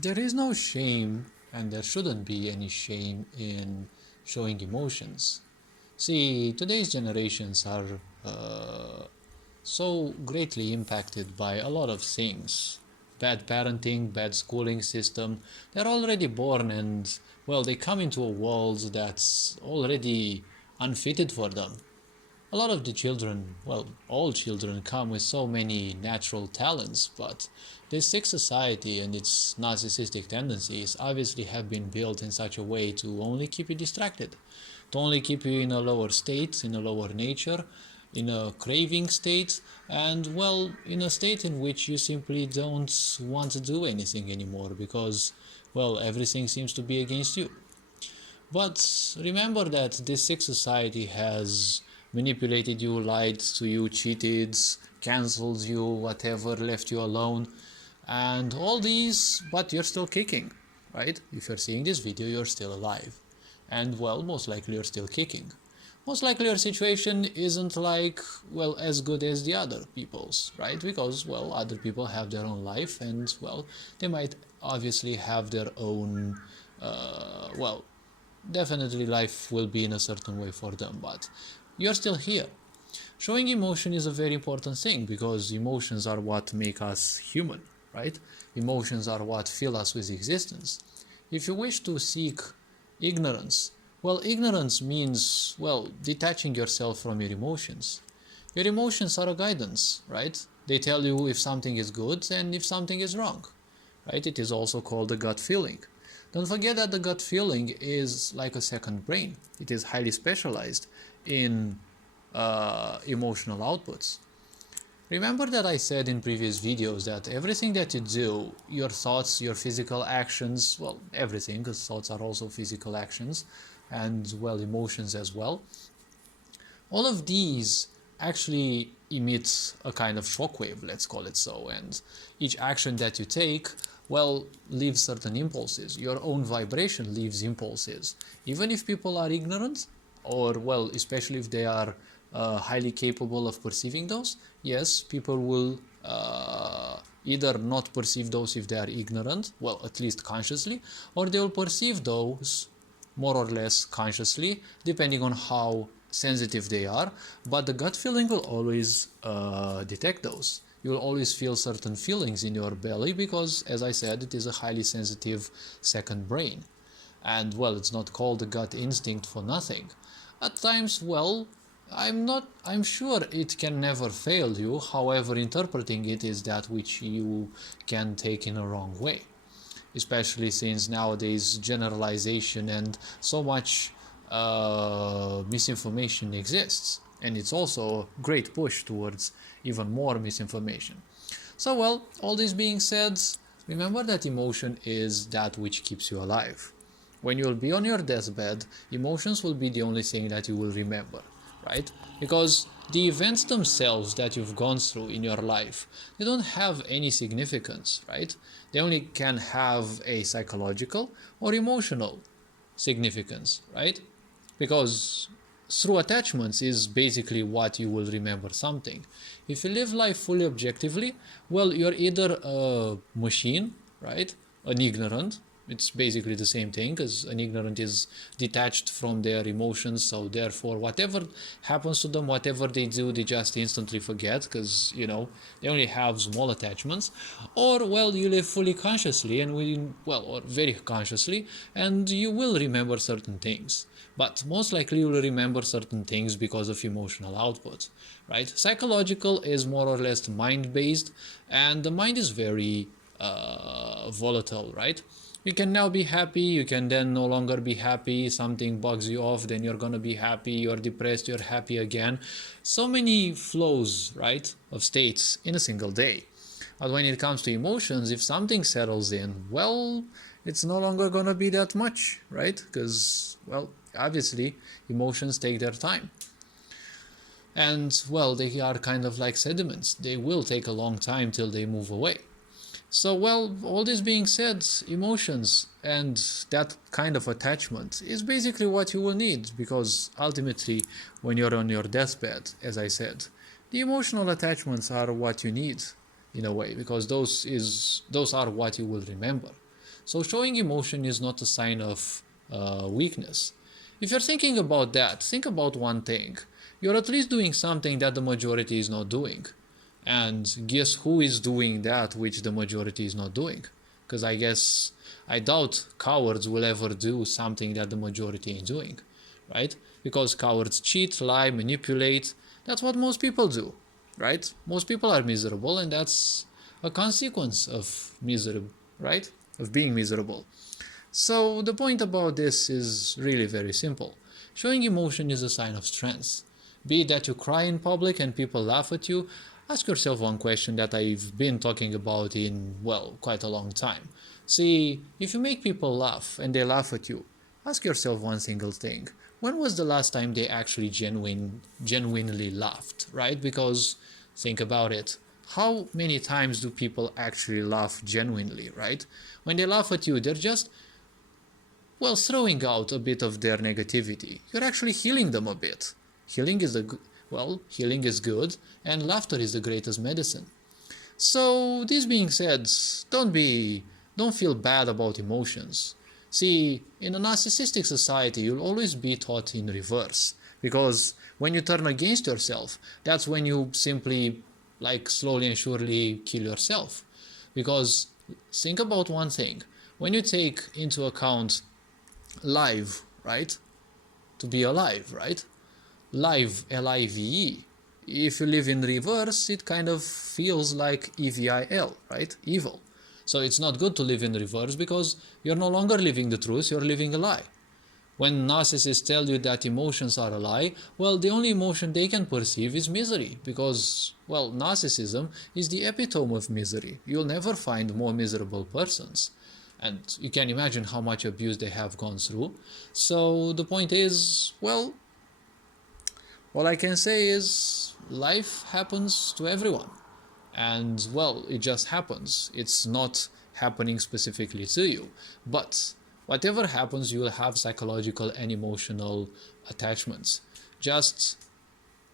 There is no shame, and there shouldn't be any shame in showing emotions. See, today's generations are so greatly impacted by a lot of things. Bad parenting, bad schooling system. They're already born and, well, they come into a world that's already unfitted for them. A lot of the children, well, all children come with so many natural talents, but this sick society and its narcissistic tendencies obviously have been built in such a way to only keep you distracted, to only keep you in a lower state, in a lower nature, in a craving state, and, well, in a state in which you simply don't want to do anything anymore because, well, everything seems to be against you. But remember that this sick society has manipulated you, lied to you, cheated, cancelled you, whatever, left you alone, and all these, but you're still kicking, right? If you're seeing this video, you're still alive. And, well, most likely you're still kicking. Most likely your situation isn't like, well, as good as the other people's, right? Because, well, other people have their own life and, well, they might obviously have their own, well, definitely life will be in a certain way for them, but you're still here. Showing emotion is a very important thing because emotions are what make us human, right? Emotions are what fill us with existence. If you wish to seek ignorance, well, ignorance means, well, detaching yourself from your emotions. Your emotions are a guidance, right? They tell you if something is good and if something is wrong, right? It is also called a gut feeling. Don't forget that the gut feeling is like a second brain. It is highly specialized in emotional outputs. Remember that I said in previous videos that everything that you do, your thoughts, your physical actions, well, everything, because thoughts are also physical actions, and, well, emotions as well, all of these actually emit a kind of shockwave, let's call it so, and each action that you take, well, leaves certain impulses. Your own vibration leaves impulses. Even if people are ignorant, or, well, especially if they are highly capable of perceiving those, yes, people will either not perceive those if they are ignorant, well, at least consciously, or they will perceive those more or less consciously, depending on how sensitive they are, but the gut feeling will always detect those. You will always feel certain feelings in your belly because, as I said, it is a highly sensitive second brain. And, well, it's not called the gut instinct for nothing. At times, well, I'm sure it can never fail you, however, interpreting it is that which you can take in a wrong way, especially since nowadays generalization and so much misinformation exists, and it's also a great push towards even more misinformation. So, well, all this being said, remember that emotion is that which keeps you alive. When you'll be on your deathbed, emotions will be the only thing that you will remember, right? Because the events themselves that you've gone through in your life, they don't have any significance, right? They only can have a psychological or emotional significance, right? Because through attachments is basically what you will remember something. If you live life fully objectively, well, you're either a machine, right? An ignorant. It's basically the same thing, because an ignorant is detached from their emotions, so therefore whatever happens to them, whatever they do, they just instantly forget, because, they only have small attachments. Or, well, you live fully consciously and or very consciously, and you will remember certain things, but most likely you will remember certain things because of emotional output, right? Psychological is more or less mind-based, and the mind is very volatile, right? You can now be happy, you can then no longer be happy, something bugs you off, then you're gonna be happy, you're depressed, you're happy again. So many flows, right, of states in a single day. But when it comes to emotions, if something settles in, well, it's no longer gonna be that much, right? Because, well, obviously, emotions take their time. And, well, they are kind of like sediments. They will take a long time till they move away. So, well, all this being said, emotions and that kind of attachment is basically what you will need, because ultimately, when you're on your deathbed, as I said, the emotional attachments are what you need in a way, because those are what you will remember. So showing emotion is not a sign of weakness. If you're thinking about that, think about one thing. You're at least doing something that the majority is not doing. And guess who is doing that which the majority is not doing? Because I doubt cowards will ever do something that the majority ain't doing, right? Because cowards cheat, lie, manipulate. That's what most people do, right? Most people are miserable, and that's a consequence of miserable, right? Of being miserable. So the point about this is really very simple. Showing emotion is a sign of strength. Be it that you cry in public and people laugh at you, ask yourself one question that I've been talking about in, well, quite a long time. See, if you make people laugh and they laugh at you, ask yourself one single thing. When was the last time they actually genuinely laughed, right? Because think about it. How many times do people actually laugh genuinely, right? When they laugh at you, they're just, well, throwing out a bit of their negativity. You're actually healing them a bit. Healing is healing is good, and laughter is the greatest medicine. So, this being said, don't feel bad about emotions. See, in a narcissistic society, you'll always be taught in reverse. Because when you turn against yourself, that's when you simply, like, slowly and surely kill yourself. Because think about one thing. When you take into account live, right? To be alive, right? Live, L-I-V-E. If you live in reverse, it kind of feels like E-V-I-L, right? Evil. So it's not good to live in reverse because you're no longer living the truth, you're living a lie. When narcissists tell you that emotions are a lie, well, the only emotion they can perceive is misery because, well, narcissism is the epitome of misery. You'll never find more miserable persons. And you can imagine how much abuse they have gone through. So the point is, well, all I can say is life happens to everyone. And, well, it just happens. It's not happening specifically to you. But whatever happens, you will have psychological and emotional attachments. Just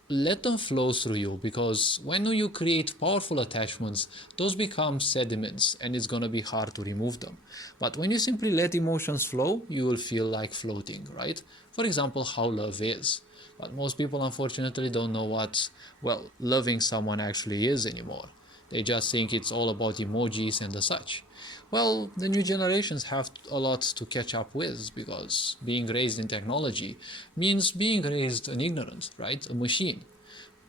let them flow through you, because when you create powerful attachments, those become sediments and it's going to be hard to remove them. But when you simply let emotions flow, you will feel like floating, right? For example, how love is. But most people unfortunately don't know what, well, loving someone actually is anymore. They just think it's all about emojis and the such. Well, the new generations have a lot to catch up with, because being raised in technology means being raised an ignorant, right? A machine.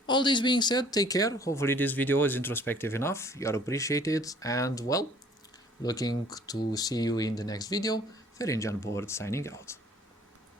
All this being said, take care. Hopefully this video is introspective enough. You are appreciated, and, well, looking to see you in the next video. Ferinjan Board signing out.